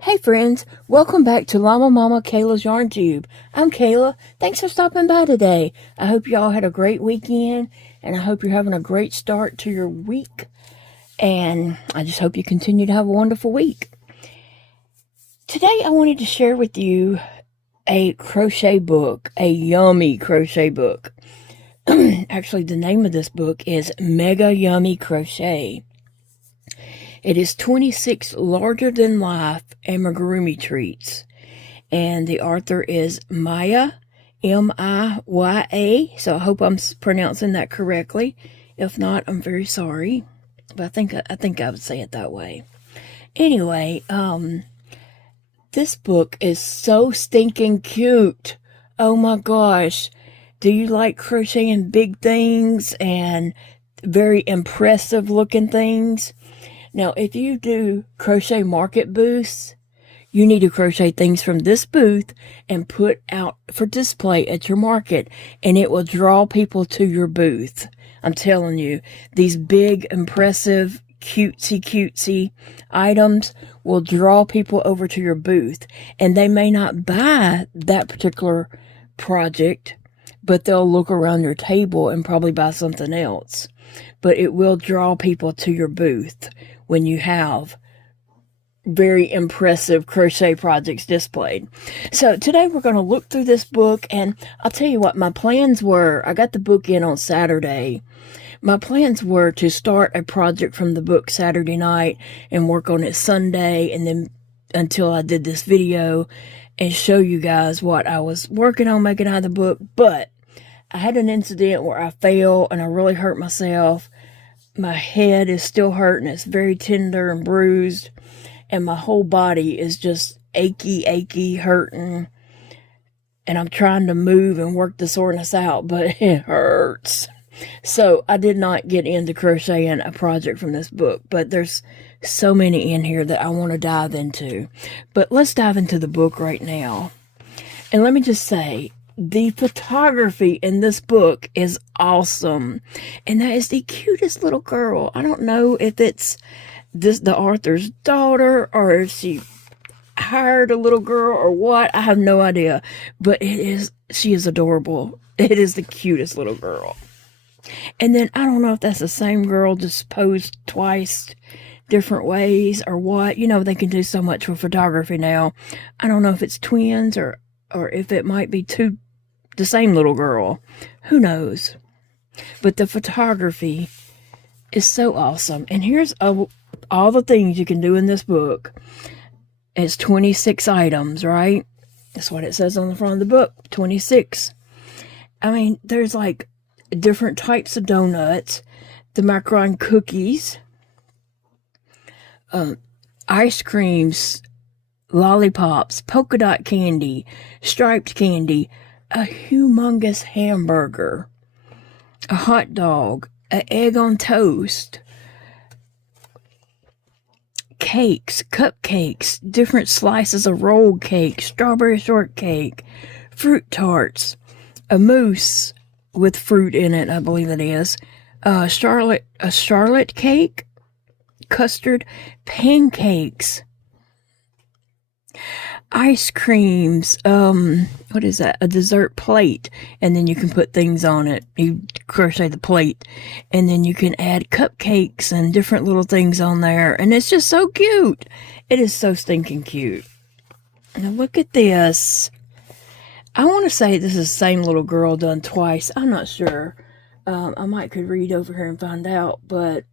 Hey friends, welcome back to Llama Mama Kayla's Yarn Tube. I'm Kayla. Thanks for stopping by today. I hope y'all had a great weekend, and I hope you're having a great start to your week. And I just hope you continue to have a wonderful week. Today I wanted to share with you a crochet book, a yummy crochet book. Actually, the name of this book is Mega Yummy Crochet. It is 26 larger-than-life Amigurumi treats. And the author is Maya, M-I-Y-A. So I hope I'm pronouncing that correctly. If not, I'm very sorry. But I think I would say it that way. Anyway, this book is so stinking cute. Oh my gosh. Do you like crocheting big things and very impressive looking things? Now, if you do crochet market booths, you need to crochet things from this booth and put out for display at your market, and it will draw people to your booth. I'm telling you, these big, impressive, cutesy items will draw people over to your booth, and they may not buy that particular project, but they'll look around your table and probably buy something else. But it will draw people to your booth when you have very impressive crochet projects displayed. So today we're going to look through this book, and I'll tell you what my plans were. I got the book in on Saturday. My plans were to start a project from the book Saturday night and work on it Sunday, and then until I did this video and show you guys what I was working on making out of the book. But I had an incident where I fell and I really hurt myself. My head is still hurting. It's very tender and bruised. And my whole body is just achy, hurting. And I'm trying to move and work the soreness out, but it hurts. So I did not get into crocheting a project from this book. But there's so many in here that I want to dive into. But let's dive into the book right now. And let me just say, the photography in this book is awesome. And that is the cutest little girl. I don't know if it's the author's daughter or if she hired a little girl or what. I have no idea. But she is adorable. It is the cutest little girl. And then I don't know if that's the same girl just posed twice different ways or what. You know, they can do so much with photography now. I don't know if it's twins or if it might be the same little girl. Who knows? But the photography is so awesome. And here's all the things you can do in this book. It's 26 items, right? That's what it says on the front of the book. 26. I mean, there's like different types of donuts, the macaron cookies, ice creams, lollipops, polka dot candy, striped candy, a humongous hamburger, a hot dog, an egg on toast, cakes, cupcakes, different slices of rolled cake, strawberry shortcake, fruit tarts, a mousse with fruit in it, I believe it is, a Charlotte cake, custard, pancakes, ice creams, what is that? A dessert plate, and then you can put things on it. You crochet the plate, and then you can add cupcakes and different little things on there, and it's just so cute. It is so stinking cute. Now look at this. I want to say this is the same little girl done twice. I'm not sure. I might could read over here and find out, but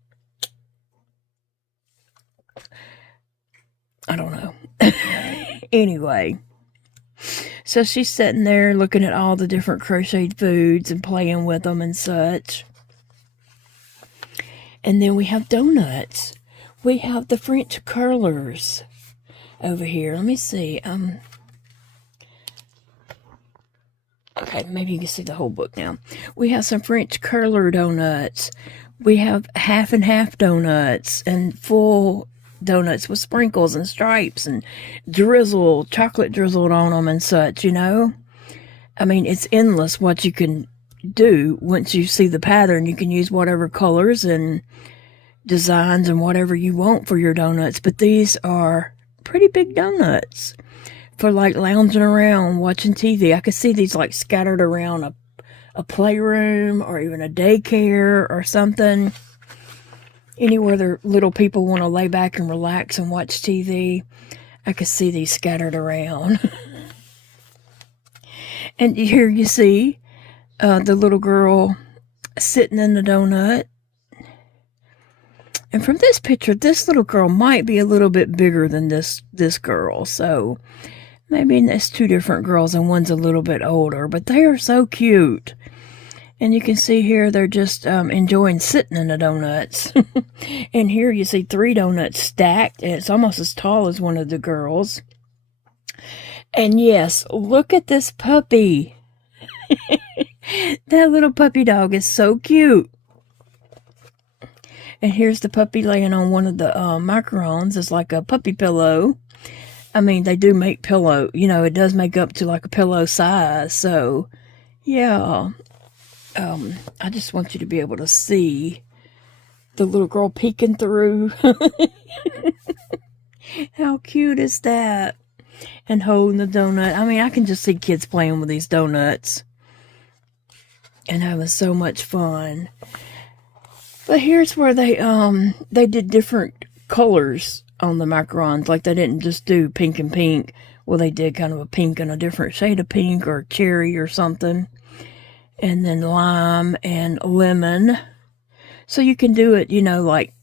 I don't know. Anyway, so she's sitting there looking at all the different crocheted foods and playing with them and such. And then we have donuts. We have the French curlers over here. Let me see. Okay, maybe you can see the whole book now. We have some French curler donuts. We have half and half donuts and full donuts with sprinkles and stripes and chocolate drizzled on them and such, you know. I mean, it's endless what you can do once you see the pattern. You can use whatever colors and designs and whatever you want for your donuts, but these are pretty big donuts for like lounging around watching TV. I could see these like scattered around a playroom or even a daycare or something. Anywhere the little people want to lay back and relax and watch TV, I could see these scattered around. And here you see the little girl sitting in the donut. And from this picture, this little girl might be a little bit bigger than this girl. So maybe it's two different girls and one's a little bit older. But they are so cute. And you can see here they're just enjoying sitting in the donuts. And here you see 3 donuts stacked. And it's almost as tall as one of the girls. And yes, look at this puppy. That little puppy dog is so cute. And here's the puppy laying on one of the macarons. It's like a puppy pillow. I mean, they do make pillow. You know, it does make up to like a pillow size. So, yeah. I just want you to be able to see the little girl peeking through. How cute is that? And holding the donut. I mean, I can just see kids playing with these donuts and having so much fun. But here's where they did different colors on the macarons. Like they didn't just do pink and pink. Well, they did kind of a pink and a different shade of pink or cherry or something. And then lime and lemon. So you can do it, you know, like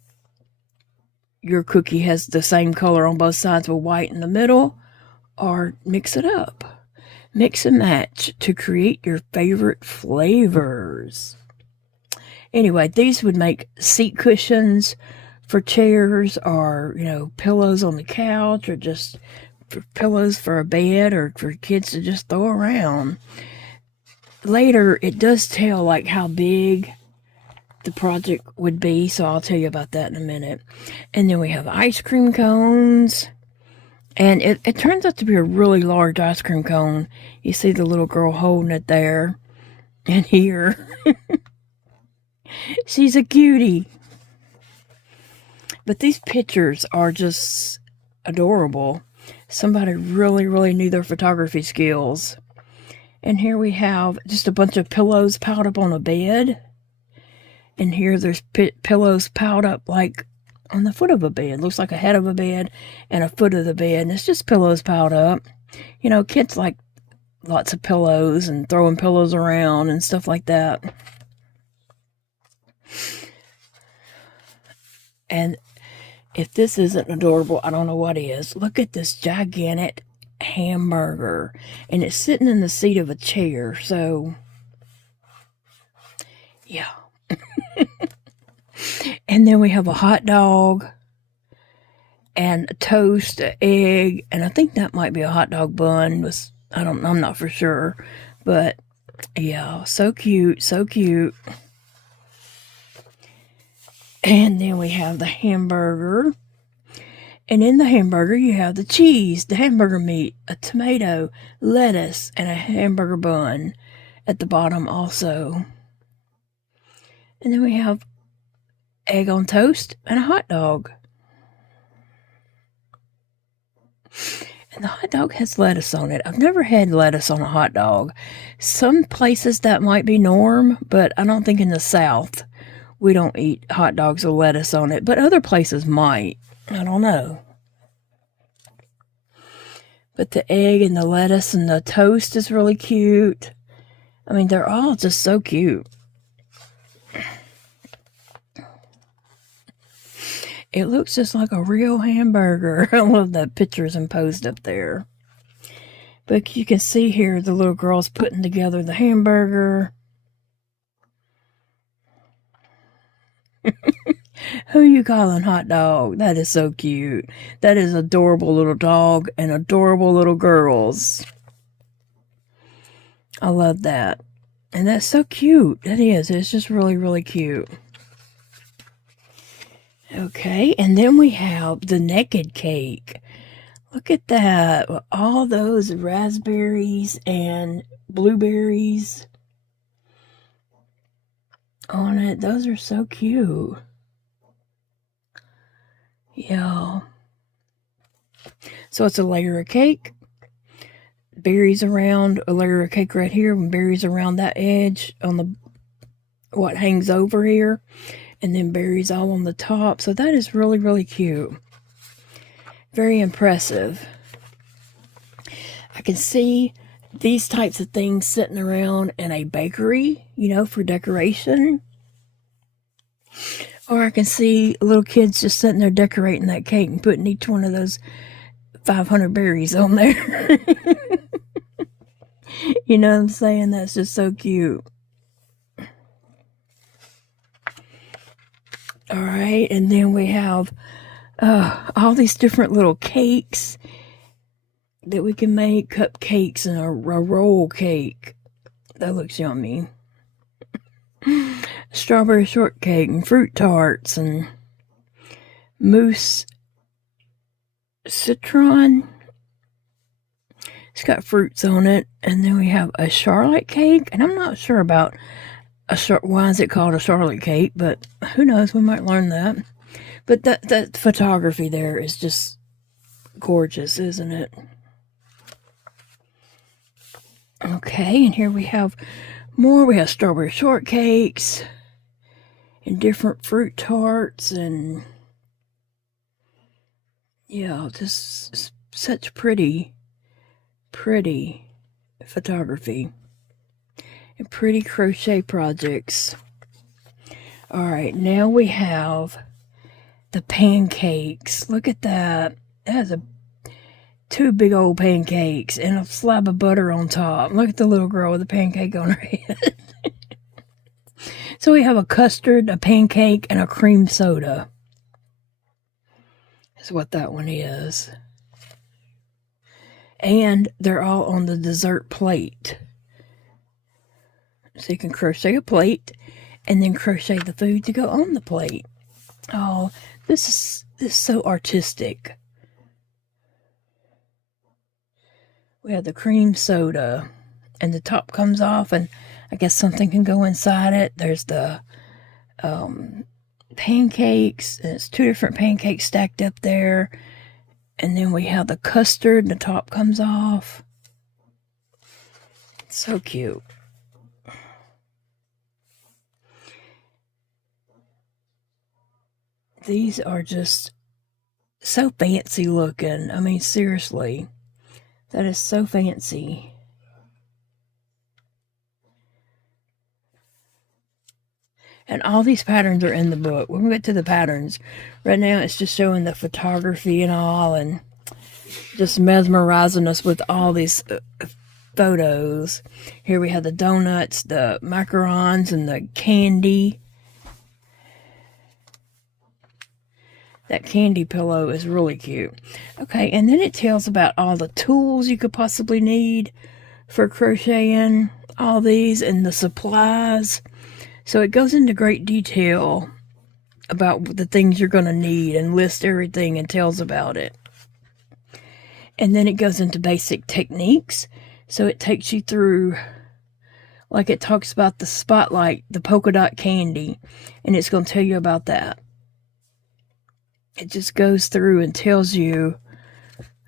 your cookie has the same color on both sides with white in the middle. Or mix it up. Mix and match to create your favorite flavors. Anyway, these would make seat cushions for chairs or, you know, pillows on the couch or just for pillows for a bed or for kids to just throw around. Later, it does tell like how big the project would be, so I'll tell you about that in a minute. And then we have ice cream cones. And it turns out to be a really large ice cream cone. You see the little girl holding it there. And here. She's a cutie. But these pictures are just adorable. Somebody really, really knew their photography skills. And here we have just a bunch of pillows piled up on a bed. And here there's pillows piled up like on the foot of a bed. Looks like a head of a bed and a foot of the bed. And it's just pillows piled up. You know, kids like lots of pillows and throwing pillows around and stuff like that. And if this isn't adorable, I don't know what is. Look at this gigantic hamburger. And it's sitting in the seat of a chair. So, yeah. And then we have a hot dog and a toast, an egg, and I think that might be a hot dog bun. I'm not for sure. But, yeah, so cute, so cute. And then we have the hamburger. And in the hamburger, you have the cheese, the hamburger meat, a tomato, lettuce, and a hamburger bun at the bottom also. And then we have egg on toast and a hot dog. And the hot dog has lettuce on it. I've never had lettuce on a hot dog. Some places that might be norm, but I don't think in the South we don't eat hot dogs with lettuce on it. But other places might. I don't know. But the egg and the lettuce and the toast is really cute. I mean, they're all just so cute. It looks just like a real hamburger. I love that pictures imposed up there. But you can see here the little girl's putting together the hamburger. Who you calling hot dog? That is so cute. That is adorable little dog and adorable little girls. I love that. And that's so cute. That is. It's just really, really cute. Okay, and then we have the naked cake. Look at that. All those raspberries and blueberries on it. Those are so cute. Yeah. So it's a layer of cake, berries around, a layer of cake right here, and berries around that edge on the what hangs over here, and then berries all on the top. So that is really, really cute. Very impressive. I can see these types of things sitting around in a bakery, you know, for decoration. Or I can see little kids just sitting there decorating that cake and putting each one of those 500 berries on there. You know what I'm saying? That's just so cute. All right, and then we have all these different little cakes that we can make, cupcakes and a roll cake. That looks yummy. Strawberry shortcake and fruit tarts and mousse citron. It's got fruits on it. And then we have a Charlotte cake. And I'm not sure about why is it called a Charlotte cake, but who knows, we might learn that. But that photography there is just gorgeous, isn't it? Okay, and here we have more. We have strawberry shortcakes and different fruit tarts, and yeah, just such pretty photography and pretty crochet projects. All right, now we have the pancakes. Look at that. That is two big old pancakes and a slab of butter on top. Look at the little girl with a pancake on her head. So we have a custard, a pancake, and a cream soda. That's what that one is. And they're all on the dessert plate. So you can crochet a plate and then crochet the food to go on the plate. Oh, this is so artistic. We have the cream soda, and the top comes off, and I guess something can go inside it. There's the pancakes, and it's two different pancakes stacked up there. And then we have the custard, and the top comes off. It's so cute. These are just so fancy looking. I mean, seriously. That is so fancy. And all these patterns are in the book. We're going to get to the patterns. Right now, it's just showing the photography and all, and just mesmerizing us with all these photos. Here we have the donuts, the macarons, and the candy. That candy pillow is really cute. Okay, and then it tells about all the tools you could possibly need for crocheting, all these, and the supplies. So it goes into great detail about the things you're going to need and lists everything and tells about it. And then it goes into basic techniques. So it takes you through, like it talks about the spotlight, the polka dot candy, and it's going to tell you about that. It just goes through and tells you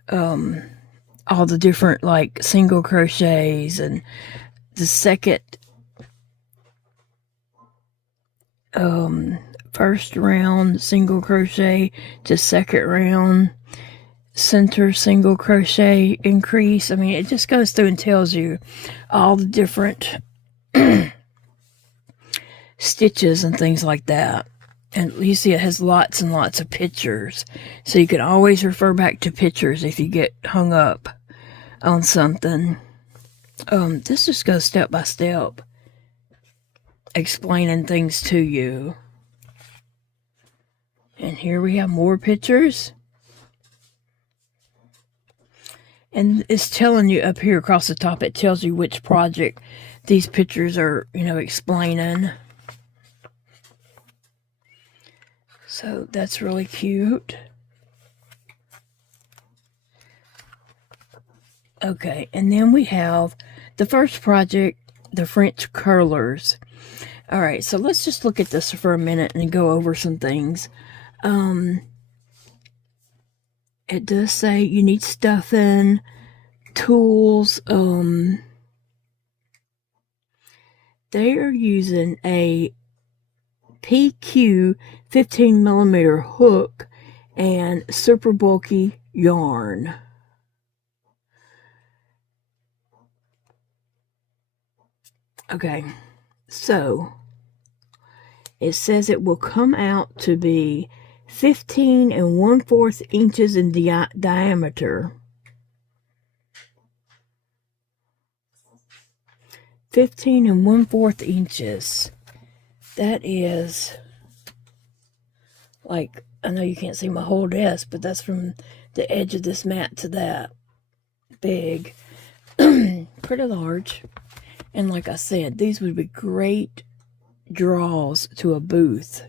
all the different, like, single crochets and the second first round single crochet to second round center single crochet increase. I mean, it just goes through and tells you all the different stitches and things like that. And you see it has lots and lots of pictures. So you can always refer back to pictures if you get hung up on something. This just goes step by step, explaining things to you. And here we have more pictures. And it's telling you up here across the top, it tells you which project these pictures are, you know, explaining. So that's really cute. Okay, and then we have the first project, the French curlers. All right, so let's just look at this for a minute and go over some things. And it does say you need stuffing, tools. They are using a PQ 15mm hook and super bulky yarn. Okay, so it says it will come out to be 15 1/4 inches in diameter. 15 1/4 inches. That is like, I know you can't see my whole desk, but that's from the edge of this mat to that. Big. Pretty large. And like I said, these would be great draws to a booth.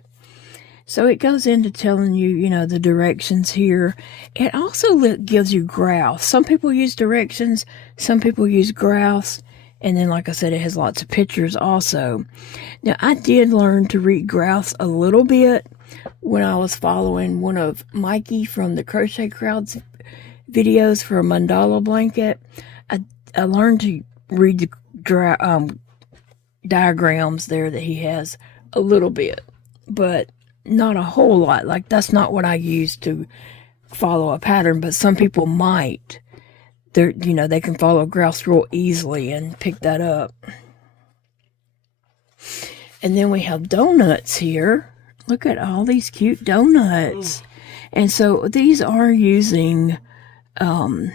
So it goes into telling you, you know, the directions here. It also gives you graphs. Some people use directions, some people use graphs. And then, like I said, it has lots of pictures also. Now, I did learn to read graphs a little bit when I was following one of Mikey from the Crochet Crowd's videos for a mandala blanket. I learned to read the diagrams there that he has a little bit, but not a whole lot. Like, that's not what I use to follow a pattern, but some people might. You know, they can follow graphs real easily and pick that up. And then we have donuts here. Look at all these cute donuts. And so these are using a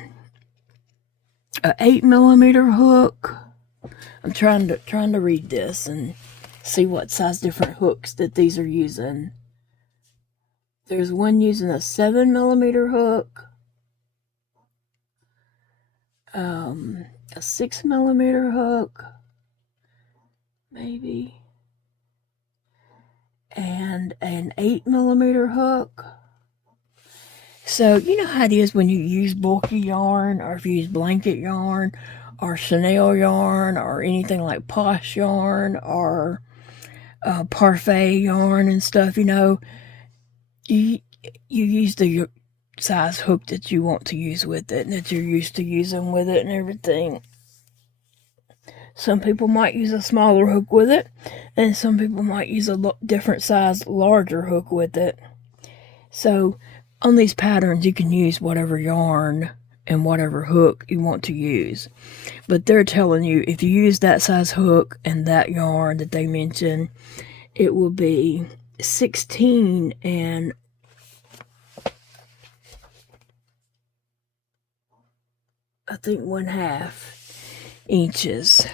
8mm hook. I'm trying to read this and see what size different hooks that these are using. There's one using a 7mm hook. A 6mm hook, maybe, and an 8mm hook. So, you know how it is when you use bulky yarn, or if you use blanket yarn, or Chanel yarn, or anything like Posh yarn, or Parfait yarn and stuff, you know, you use the size hook that you want to use with it and that you're used to using with it and everything. Some people might use a smaller hook with it, and some people might use a different size, larger hook with it. So on these patterns, you can use whatever yarn and whatever hook you want to use. But they're telling you if you use that size hook and that yarn that they mentioned, it will be 16 and I think 1/2 inches.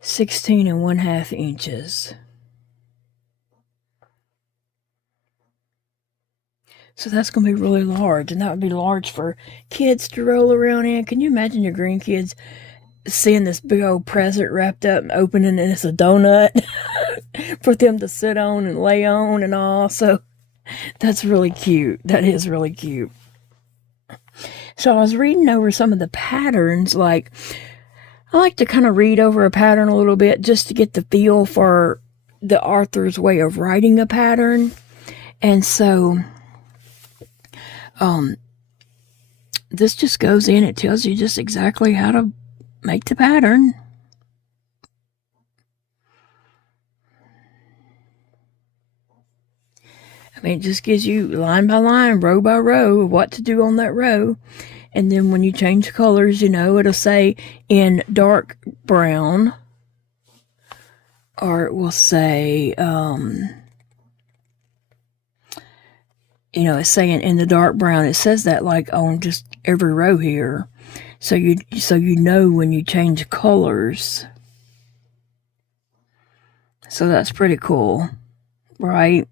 16 and 1/2 inches. So that's going to be really large, and that would be large for kids to roll around in. Can you imagine your grandkids seeing this big old present wrapped up and opening, and it's a donut for them to sit on and lay on and all? So that's really cute. That is really cute. So I was reading over some of the patterns. Like, I like to kind of read over a pattern a little bit just to get the feel for the author's way of writing a pattern. And so this just goes in. It tells you just exactly how to make the pattern. I mean, it just gives you line by line, row by row, what to do on that row. And then when you change colors, you know, it'll say in dark brown, or it will say, you know, it's saying in the dark brown. It says that like on just every row here. So you know when you change colors. So that's pretty cool, right?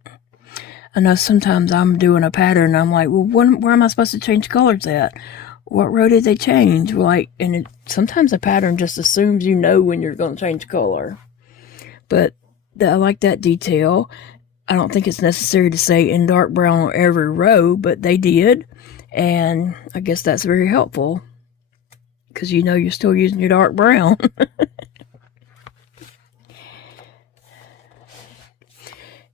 I know sometimes I'm doing a pattern and I'm like, well, where am I supposed to change colors at? What row did they change? Like, and sometimes a pattern just assumes you know when you're going to change color. But I like that detail. I don't think it's necessary to say in dark brown on every row, but they did. And I guess that's very helpful because you know you're still using your dark brown.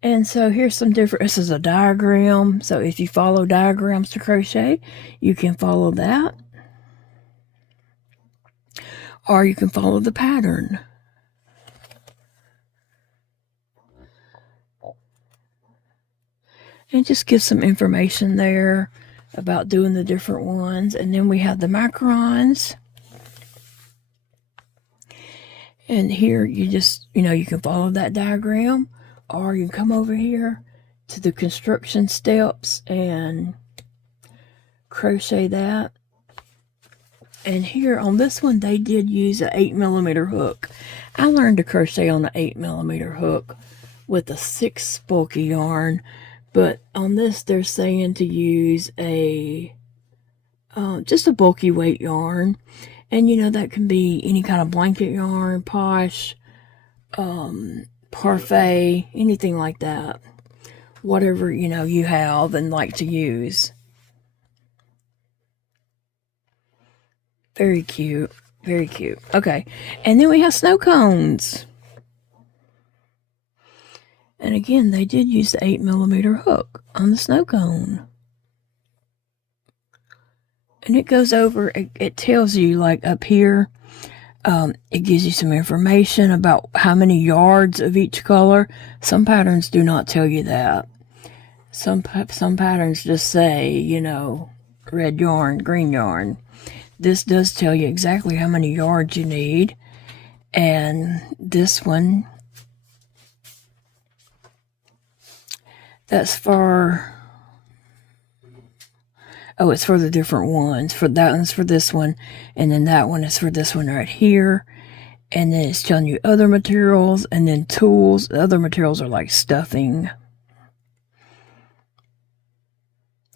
And so here's some different, this is a diagram. So if you follow diagrams to crochet, you can follow that. Or you can follow the pattern. And just give some information there about doing the different ones. And then we have the macarons. And here you just, you can follow that diagram, or you can come over here to the construction steps and crochet that. And here on this one, they did use an 8mm hook. I learned to crochet on an 8mm hook with a 6 bulky yarn, but on this they're saying to use a just a bulky weight yarn. And that can be any kind of blanket yarn, posh, parfait, anything like that. Whatever, you have and like to use. Very cute. Very cute. Okay. And then we have snow cones. And again, they did use the 8mm hook on the snow cone. And it goes over, it tells you, like up here, it gives you some information about how many yards of each color. Some patterns do not tell you that. Some patterns just say, red yarn, green yarn. This does tell you exactly how many yards you need. And this one, that's for... Oh, it's for the different ones. For that one's for this one, and then that one is for this one right here. And then it's telling you other materials, and then tools. The other materials are like stuffing.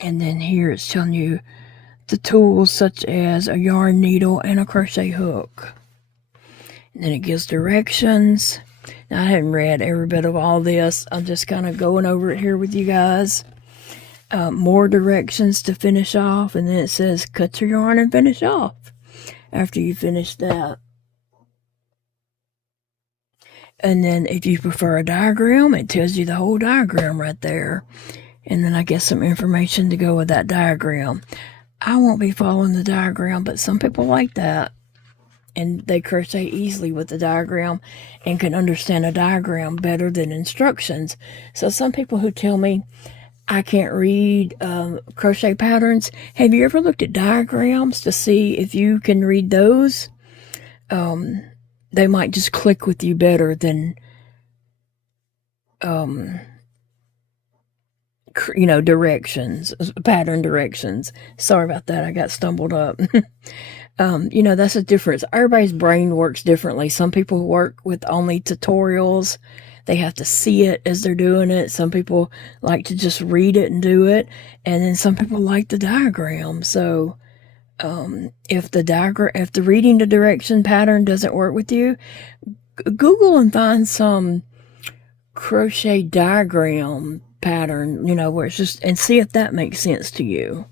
And then here it's telling you the tools such as a yarn needle and a crochet hook. And then it gives directions. Now, I haven't read every bit of all this. I'm just kind of going over it here with you guys. More directions to finish off, and then it says cut your yarn and finish off after you finish that. And then if you prefer a diagram, it tells you the whole diagram right there. And then I guess some information to go with that diagram. I won't be following the diagram, but some people like that, and they crochet easily with the diagram and can understand a diagram better than instructions. So some people who tell me I can't read crochet patterns. Have you ever looked at diagrams to see if you can read those? They might just click with you better than, directions, pattern directions. Sorry about that. I got stumbled up. That's a difference. Everybody's brain works differently. Some people work with only tutorials. They have to see it as they're doing it. Some people like to just read it and do it. And then some people like the diagram. So if the reading the direction pattern doesn't work with you, Google and find some crochet diagram pattern, where it's just, and see if that makes sense to you.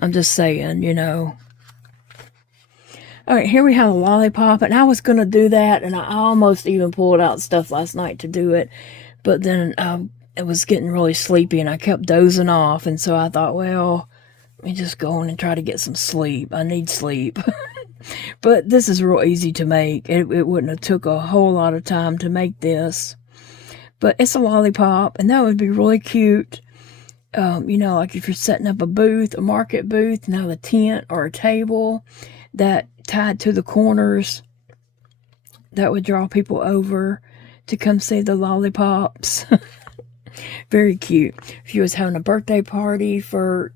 I'm just saying, All right, here we have a lollipop, and I was going to do that, and I almost even pulled out stuff last night to do it, but then it was getting really sleepy, and I kept dozing off, and so I thought, well, let me just go on and try to get some sleep. I need sleep. But this is real easy to make. It wouldn't have took a whole lot of time to make this. But it's a lollipop, and that would be really cute. Like if you're setting up a booth, a market booth, now a tent or a table that tied to the corners, that would draw people over to come see the lollipops. Very cute. If you was having a birthday party for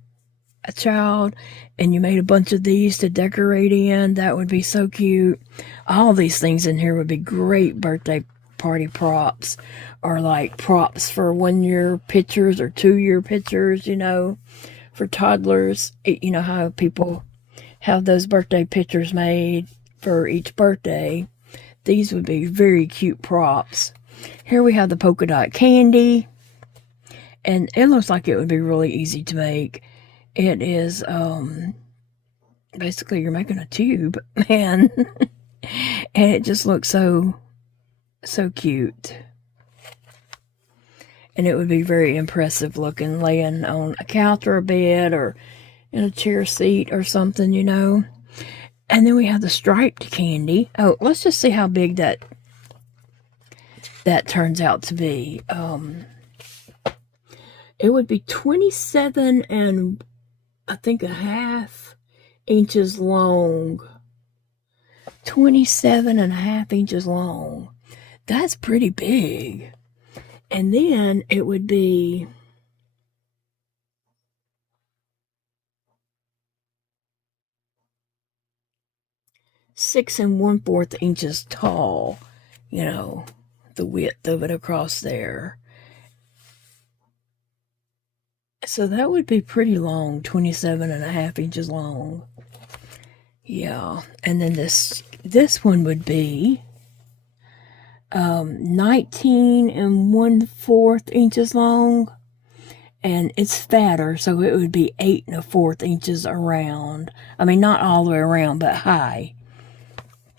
a child and you made a bunch of these to decorate in, that would be so cute. All these things in here would be great birthday party props, or like props for 1-year pictures or 2-year pictures, for toddlers. How people have those birthday pictures made for each birthday. These would be very cute props. Here we have the polka dot candy, and it looks like it would be really easy to make. It is basically you're making a tube, and it just looks so cute. And it would be very impressive looking laying on a couch or a bed or in a chair seat or something, you know. And then we have the striped candy. Oh, let's just see how big that turns out to be. It would be 27 and I think a half inches long. 27 and a half inches long. That's pretty big. And then it would be six and 1/4 inches tall, you know, the width of it across there. So that would be pretty long, 27 and a half inches long. Yeah, and then this one would be 19 and 1/4 inches long, and it's fatter, so it would be 8 1/4 inches around. I mean, not all the way around, but high,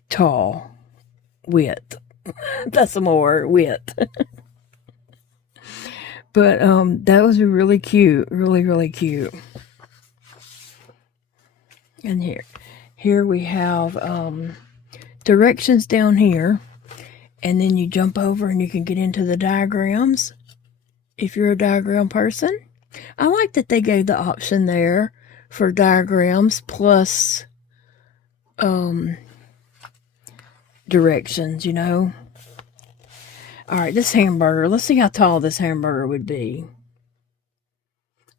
tall, width. That's some more width. But that was really cute, really cute. And here we have directions down here, and then you jump over and you can get into the diagrams if you're a diagram person. I like that they gave the option there for diagrams plus directions, you know. All right, this hamburger. Let's see how tall this hamburger would be.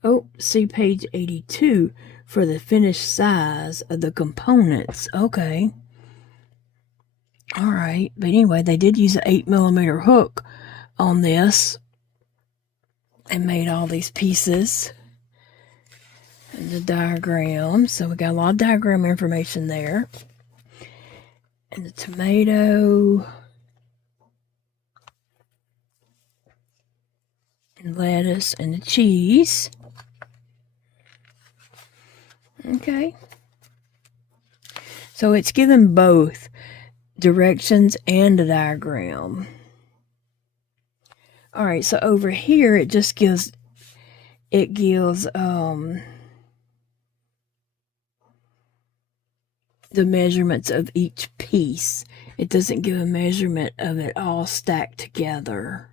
Oh, see page 82 for the finished size of the components. Okay. All right. But anyway, they did use an 8mm hook on this and made all these pieces and the diagram. So we got a lot of diagram information there. And the tomato and lettuce and the cheese. Okay. So it's given both directions and a diagram. All right, so over here it just gives the measurements of each piece. It doesn't give a measurement of it all stacked together.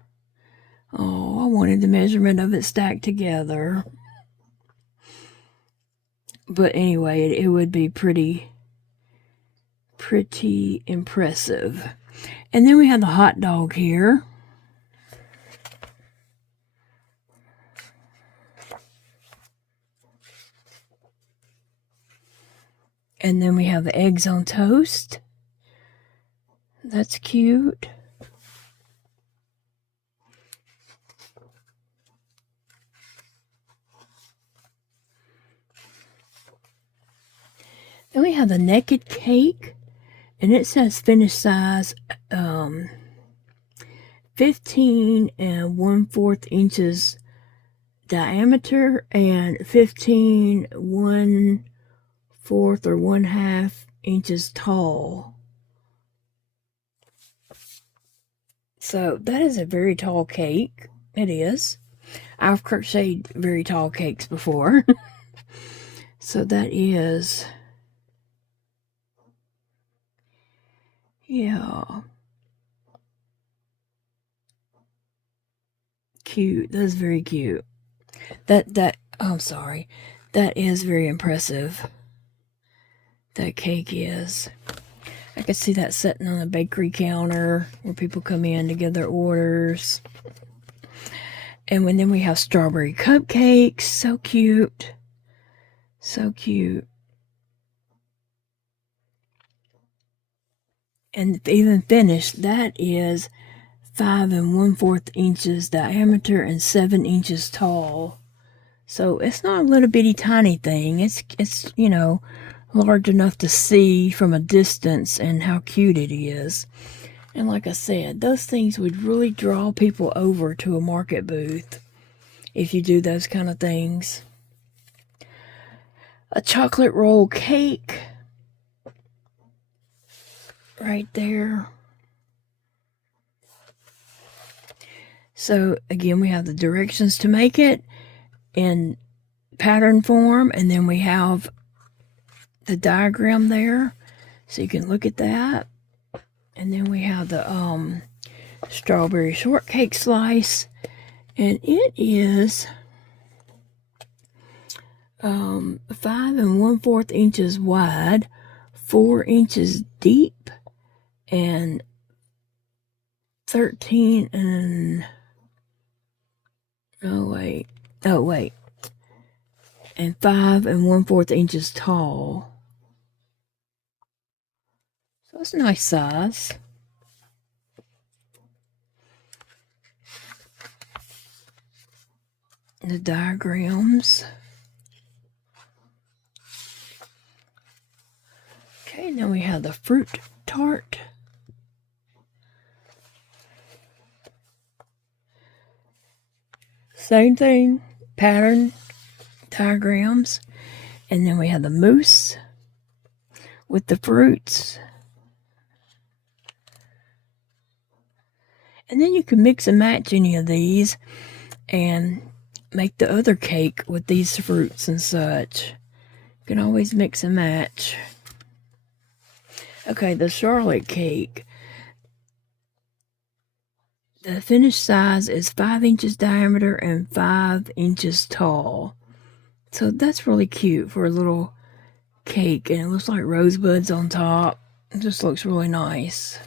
Oh, I wanted the measurement of it stacked together. But anyway, it would be pretty impressive. And then we have the hot dog here. And then we have the eggs on toast. That's cute. Then we have the naked cake, and it says finished size 15 and 1/4 inches diameter and 15 1/4 or 1/2 inches tall. So that is a very tall cake. It is. I've crocheted very tall cakes before. So that is... yeah. Cute. That's very cute. I'm sorry. That is very impressive. That cake is. I could see that sitting on a bakery counter where people come in to give their orders. And then we have strawberry cupcakes. So cute. So cute. And even finished, that is 5 and 1/4 inches diameter and 7 inches tall. So it's not a little bitty tiny thing. It's you know, large enough to see from a distance and how cute it is. And like I said, those things would really draw people over to a market booth if you do those kind of things. A chocolate roll cake. Right there. So again, we have the directions to make it in pattern form, and then we have the diagram there, so you can look at that. And then we have the strawberry shortcake slice, and it is 5 1/4 inches wide, 4 inches deep, and 13 and and 5 1/4 inches tall. So it's a nice size. The diagrams. Okay, now we have the fruit tart. Same thing, pattern, diagrams. And then we have the mousse with the fruits. And then you can mix and match any of these and make the other cake with these fruits and such. You can always mix and match. Okay, the Charlotte cake. The finished size is 5 inches diameter and 5 inches tall. So that's really cute for a little cake. And it looks like rosebuds on top. It just looks really nice.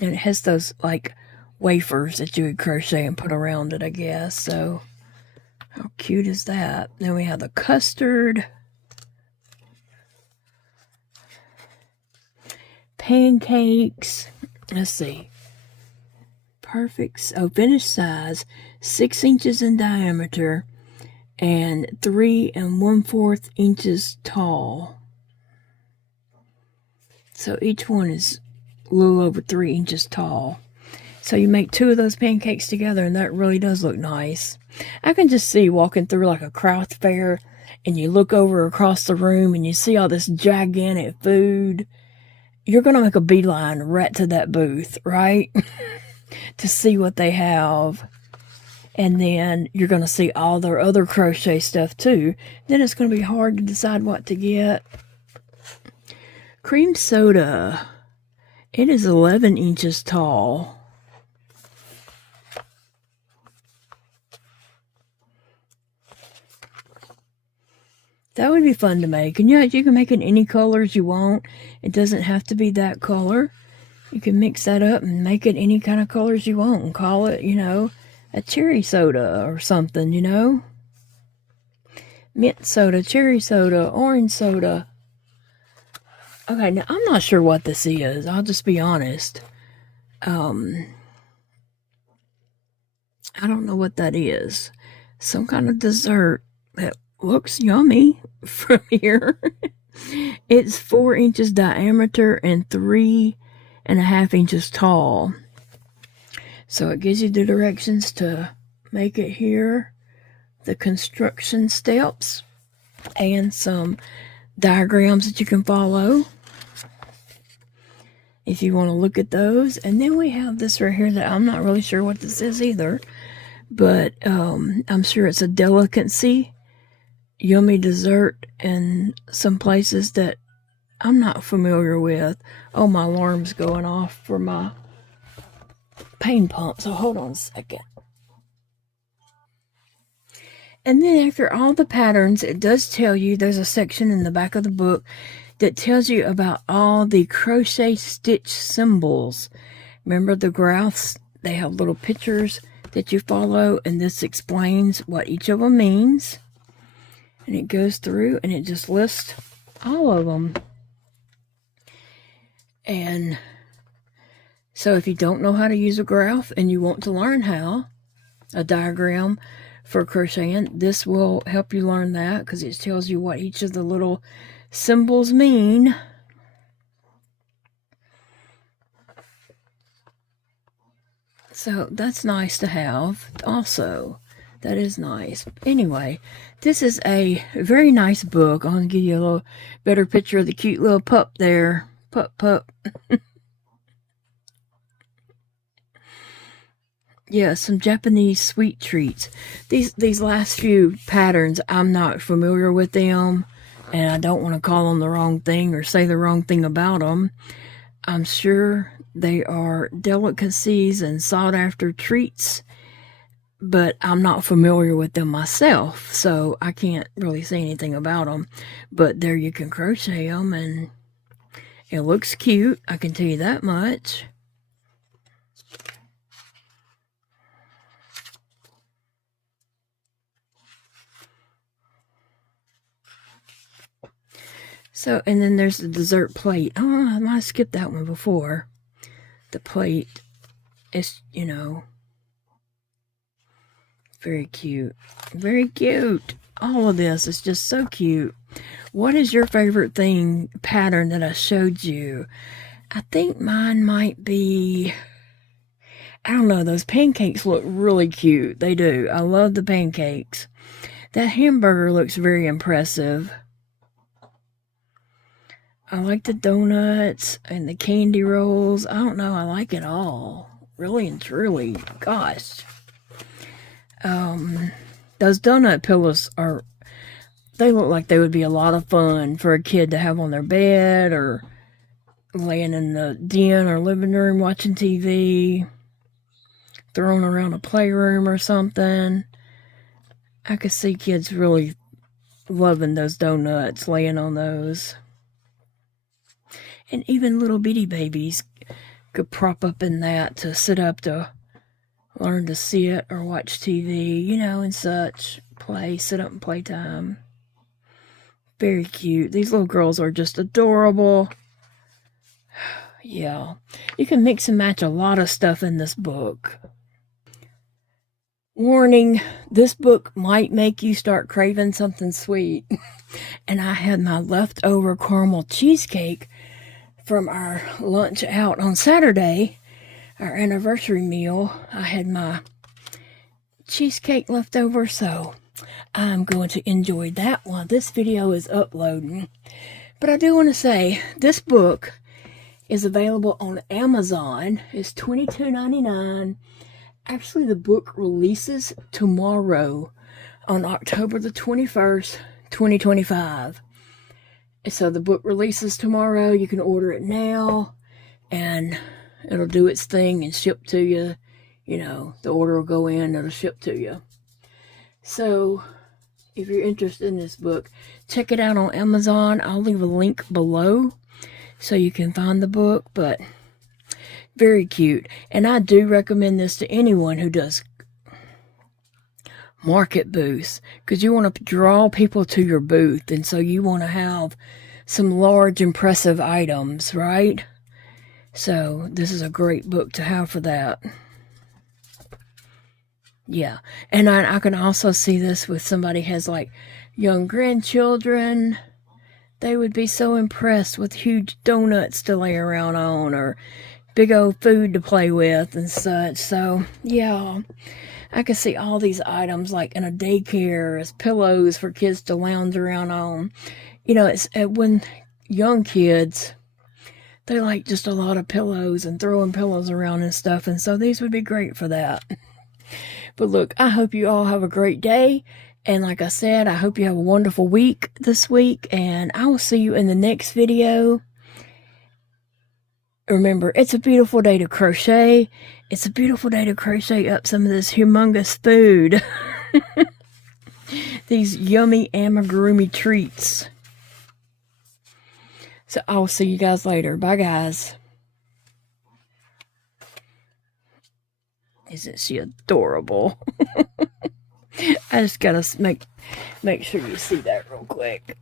And it has those like wafers that you would crochet and put around it, I guess. So how cute is that? Then we have the custard. Pancakes. Let's see. Perfect. Oh, finished size, 6 inches in diameter and 3 1/4 inches tall. So each one is a little over 3 inches tall. So you make 2 of those pancakes together, and that really does look nice. I can just see walking through like a craft fair, and you look over across the room and you see all this gigantic food. You're going to make a beeline right to that booth, right? To see what they have. And then you're going to see all their other crochet stuff too. Then it's going to be hard to decide what to get. Cream soda. It is 11 inches tall. That would be fun to make. And yeah, you can make it any colors you want. It doesn't have to be that color. You can mix that up and make it any kind of colors you want and call it, you know, a cherry soda or something, you know. Mint soda, cherry soda, orange soda. Okay, now I'm not sure what this is. I'll just be honest. I don't know what that is. Some kind of dessert that looks yummy from here. It's 4 inches diameter and 3 1/2 inches tall. So it gives you the directions to make it here, the construction steps, and some diagrams that you can follow if you want to look at those. And then we have this right here that I'm not really sure what this is either, but I'm sure it's a delicacy, yummy dessert in some places that I'm not familiar with. Oh, my alarm's going off for my pain pump, so hold on a second. And then after all the patterns, it does tell you, there's a section in the back of the book that tells you about all the crochet stitch symbols. Remember the graphs? They have little pictures that you follow, and this explains what each of them means. And it goes through and it just lists all of them. And so if you don't know how to use a graph and you want to learn how, a diagram for crocheting, this will help you learn that, because it tells you what each of the little symbols mean. So that's nice to have also. That is nice. Anyway, this is a very nice book. I'm going to give you a little better picture of the cute little pup there. Pup. Yeah, some Japanese sweet treats. These last few patterns, I'm not familiar with them, and I don't want to call them the wrong thing or say the wrong thing about them. I'm sure they are delicacies and sought after treats, but I'm not familiar with them myself, so I can't really say anything about them. But there, you can crochet them, and it looks cute, I can tell you that much. So, and then there's the dessert plate. Oh, I might have skipped that one before. The plate is, you know, very cute. Very cute. All of this is just so cute. What is your favorite pattern that I showed you? I think mine might be, I don't know, those pancakes look really cute. They do. I love the pancakes. That hamburger looks very impressive. I like the donuts and the candy rolls. I don't know. I like it all. Really and truly. Gosh. Those donut pillows they look like they would be a lot of fun for a kid to have on their bed or laying in the den or living room watching TV, throwing around a playroom or something. I could see kids really loving those donuts, laying on those. And even little bitty babies could prop up in that to sit up to learn to sit or watch TV, you know, and such. Sit up and playtime. Very cute. These little girls are just adorable. Yeah. You can mix and match a lot of stuff in this book. Warning, this book might make you start craving something sweet. And I had my leftover caramel cheesecake from our lunch out on Saturday, our anniversary meal. I had my cheesecake left over, so I'm going to enjoy that while this video is uploading. But I do want to say, this book is available on Amazon. It's $22.99. Actually, the book releases tomorrow on October the 21st, 2025. So the book releases tomorrow. You can order it now, and it'll do its thing and ship to you. You know, the order will go in, it'll ship to you. So, if you're interested in this book, check it out on Amazon. I'll leave a link below so you can find the book, but very cute. And I do recommend this to anyone who does market booths, because you want to draw people to your booth, and so you want to have some large, impressive items, right? So this is a great book to have for that. Yeah, and I can also see this with somebody who has like young grandchildren. They would be so impressed with huge donuts to lay around on, or big old food to play with and such. So yeah, I can see all these items like in a daycare as pillows for kids to lounge around on. You know, it's when young kids, they like just a lot of pillows and throwing pillows around and stuff, and so these would be great for that. But look, I hope you all have a great day, and like I said, I hope you have a wonderful week this week, and I will see you in the next video. Remember, it's a beautiful day to crochet. It's a beautiful day to crochet up some of this humongous food. These yummy amigurumi treats. So I'll see you guys later. Bye, guys. Isn't she adorable? I just gotta make sure you see that real quick.